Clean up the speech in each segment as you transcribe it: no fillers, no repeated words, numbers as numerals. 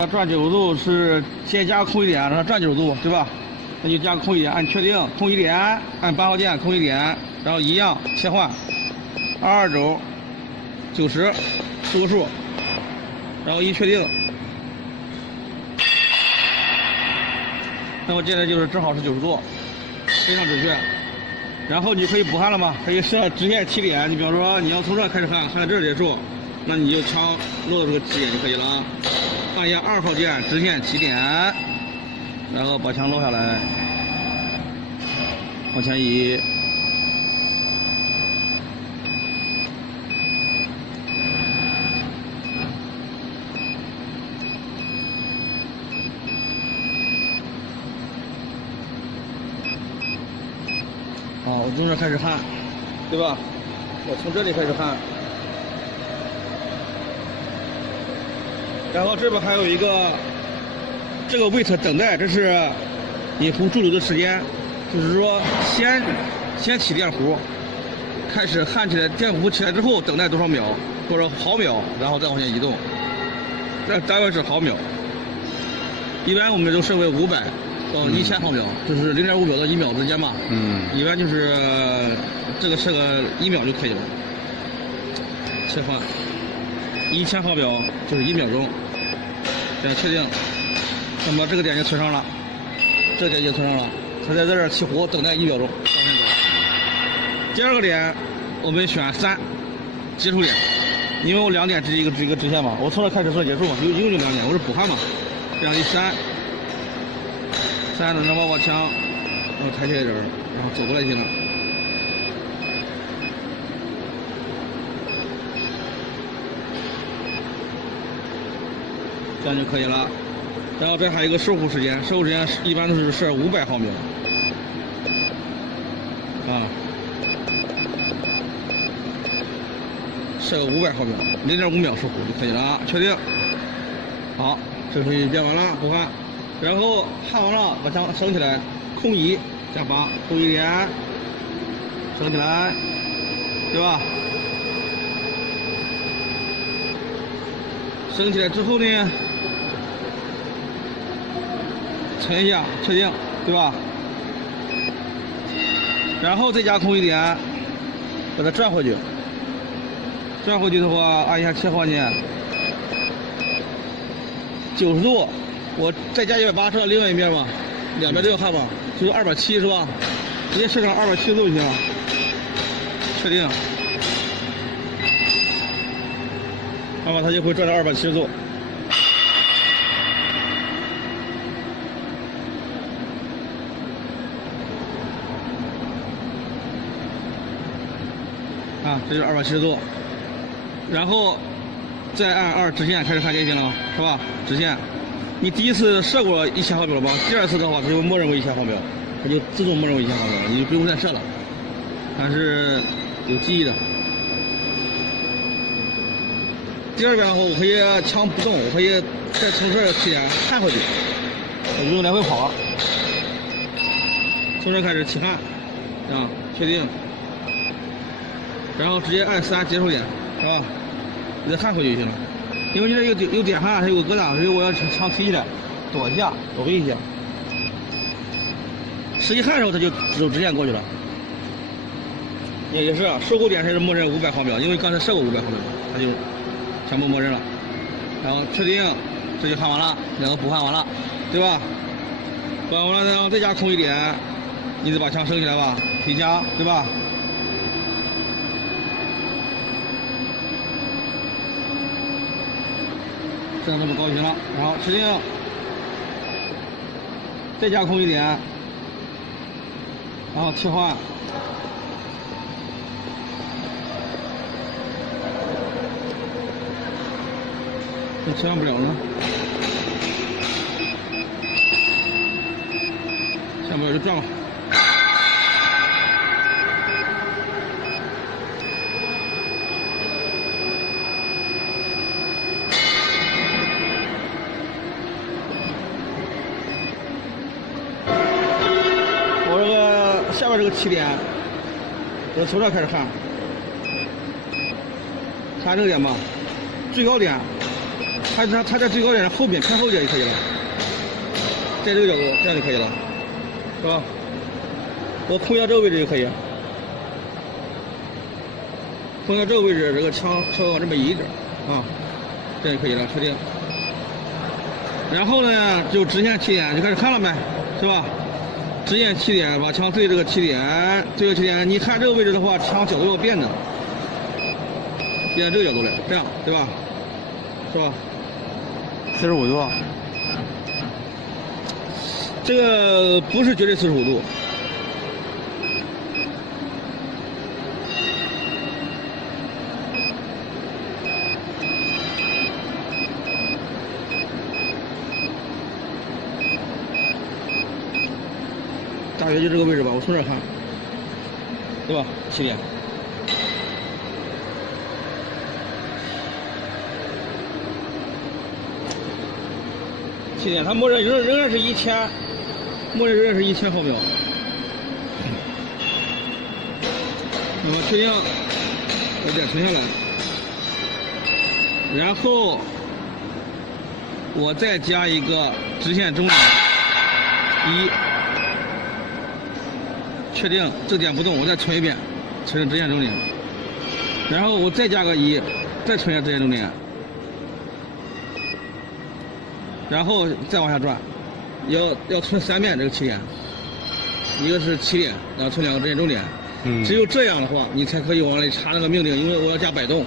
转90度是先加空1点，让它转90度，对吧？那就加空1点，按确定，空1点，按8号键空1点，然后一样切换，22轴90，输个数，然后一确定，那么接下来就是正好是90度，非常准确。然后你可以补焊了嘛，可以设直线起点，你比方说你要从这开始焊，焊到这儿结束，那你就枪落到这个起点就可以了啊。按下2号键直线起点，然后把枪落下来，往前移。好，我从这开始焊，对吧？我从这里开始焊。然后这边还有一个，这个 wait 等待，这是引弧驻留的时间，就是说先起电弧，开始焊起来，电弧起来之后等待多少秒或者毫秒，然后再往前移动。这单位是毫秒，一般我们都设为500到1000毫秒，就是0.5秒到1秒之间嘛。一般就是这个设个1秒就可以了。切换1000毫秒就是1秒钟。点确定，那么这个点就存上了，这个点就存上了，它在这儿起弧等待1秒钟，往前走。第二个点我们选3，结束点，因为我2点是一个直线嘛，我从这开始算结束嘛，一共就2点，我是补焊嘛，这样一3，等着把我枪，然后抬起来点，然后走过来就行了。这样就可以了，然后这还有一个收弧时间，收弧时间一般都是设500毫秒，啊，设个500毫秒，0.5秒收弧就可以了啊，确定。好，这回变完了，补焊，然后焊完了，把枪升起来，空移加8，空1点，升起来，对吧？升起来之后呢？沉一下，确定，对吧？然后再加空1点，把它转回去。转回去的话，按一下切换键，90度，我再加180是吧？另外一面嘛，2边都要焊嘛，就是270是吧？直接设成270度就行了。确定，那么它就会转到270度。啊，这就是270度，然后再按2直线开始焊就行了，是吧？直线，你第一次设过1000毫秒了吧？第二次的话，它就默认为1000毫秒，它就自动默认为1000毫秒，你就不用再设了，它是有记忆的。第二遍的话，我可以枪不动，我可以再从这儿起点焊回去，我不用来回跑，从这儿开始起焊，啊，确定。然后直接按3结束点，是吧？你再焊回去就行了。因为你这有点焊，还有个疙瘩，所以我要枪提起来，躲一下，躲避一下。实际焊的时候，它就走直线过去了。也是收钩点是默认500毫秒，因为刚才设过500毫秒，它就全部默认了。然后确定，这就焊完了，2个补焊完了，对吧？补焊完了，然后再加空1点，你得把枪升起来吧，提枪，对吧？这样这么高就行了，然后确定，再加空1点，然后切换，这切换不了呢，下面就转吧。下边这个起点，我从这开始焊，看这个点吧，最高点它在最高点的后边偏后点就可以了，在这个角度这样就可以了，是吧？我控一下这个位置就可以，控一下这个位置，这个枪稍微往这边移一点啊，这样就可以了，确定。然后呢，就直线起点就开始看了呗，是吧？直线起点，把枪对这个起点，对这个起点，你看这个位置的话，枪角度要变的，变这个角度来，这样对吧？是吧？45度。这个不是绝对45度。大约就这个位置吧，我从这儿看，对吧？起点。起点，它默认仍然是1000，默认仍然是1000毫秒。那么确定，把点存下来，然后我再加一个直线终点1。确定这点不动，我再存一遍，存成直线终点，然后我再加个1，再存一下直线终点，然后再往下转，要存3遍这个起点，一个是起点，然后存2个直线终点，只有这样的话，你才可以往里插那个命令，因为我要加摆动，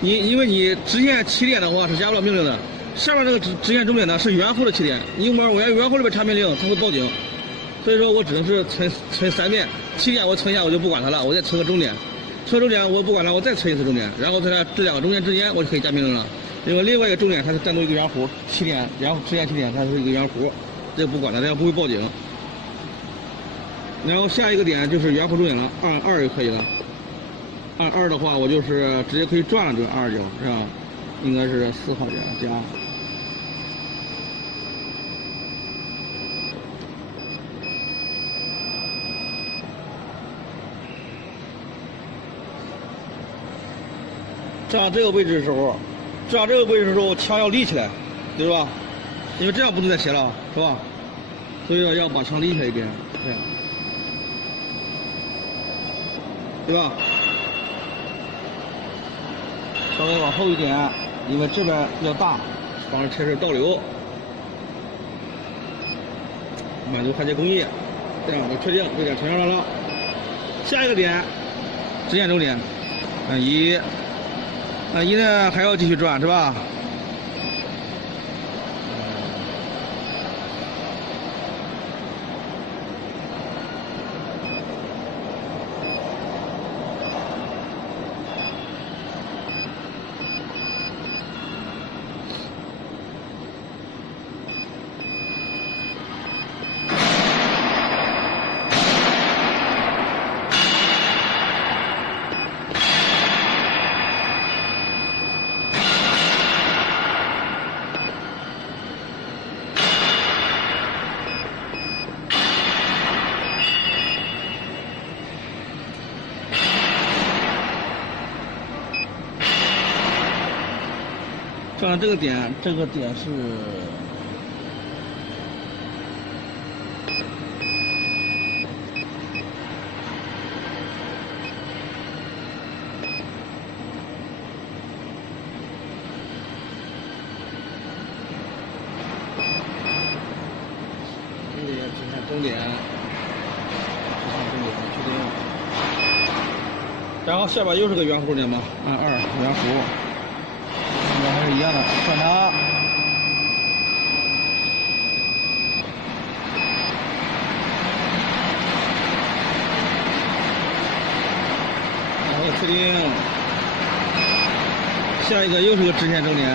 因为你直线起点的话是加不了命令的，下面这个直线终点呢是圆弧的起点，我要圆弧里边插命令，它会报警。所以说我只能是存3遍，起点我存一下我就不管它了，我再存个终点，存终点我不管它，我再存一次终点，然后在这2个中间之间我就可以加命令了。因为另外一个终点它是单独一个圆弧，起点然后直线起点它是一个圆弧，这个不管它，这样不会报警。然后下一个点就是圆弧终点了，按2就可以了。按2的话，我就是直接可以转了这个2角，是吧？应该是4号点加。站这个位置的时候，枪要立起来，对吧？因为这样不能再斜了，是吧？所以要把枪立起来一点，这样，对吧？稍微往后一点，因为这边要大，防止车身倒流，满足焊接工艺。这样我确定这点存上来了。下一个点，直线终点，按1。按1呢还要继续转是吧？转这个点是终点，确定。然后下边又是个圆弧点吧，按2圆弧。还是一样的，转它，然后确定，下一个又是个直线终点，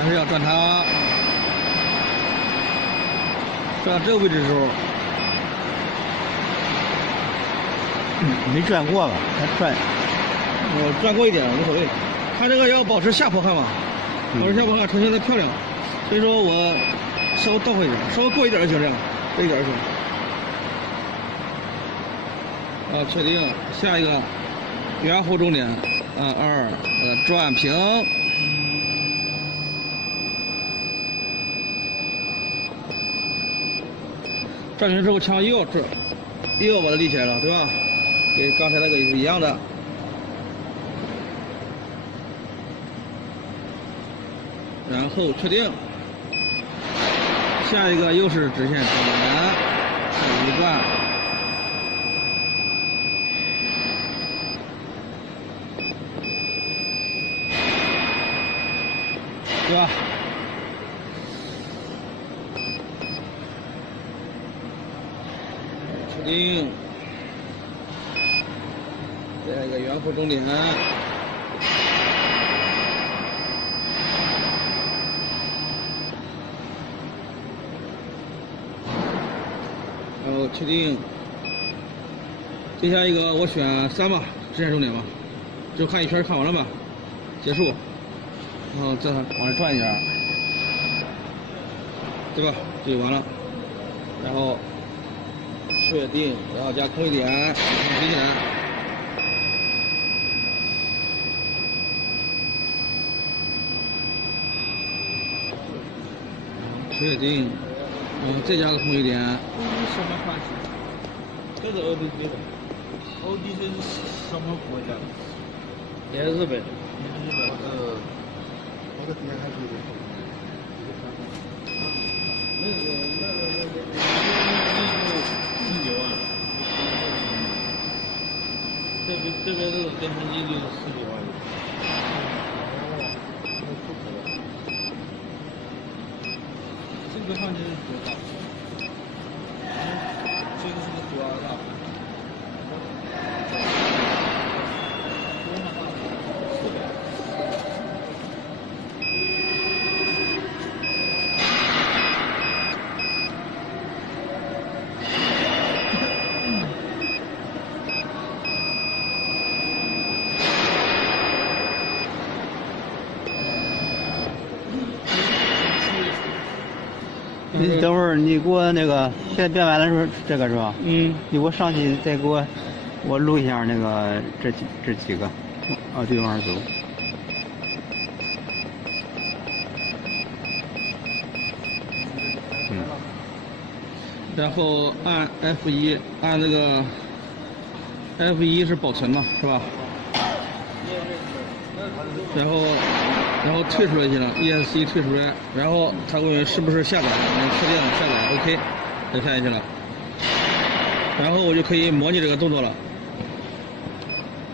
还是要转它，转到这个位置的时候，没转过吧？还转，我转过一点无所谓。它这个要保持下坡看嘛，保持下坡看呈现的漂亮，所以说我稍微倒回一点，稍微过一点就行，这样这一点就行。确定下一个圆弧终点，按2，转平，转圈之后，枪又要把它立起来了，对吧？跟刚才那个也是一样的。然后确定，下一个又是直线转，一转，对吧？确定，再一个圆弧终点。然后确定，接下一个我选3吧，直线终点吧，就看一圈看完了吧，结束，然后再往上转一下，对吧？就完了，然后确定，然后加空一点，飞起来，确定。再加个空一点。什么款式？这是欧迪的。欧迪是什么国家的？也是日本。日本的。那个底下还是有点。那个19万。这边这个电风机就是19万。哦，那不可能。这个放进去多大？这个是个多大？多么大？是的。你等会儿你给我那个现在变完了是这个是吧？嗯。你给我上去再给我录一下那个这几个，啊对，往上走。嗯。然后按 F1，按那个 F1是保存嘛，是吧？然后退出来去了 ，ESC 退出来，然后他问是不是下载，确定下载 OK，就下进去了，然后我就可以模拟这个动作了。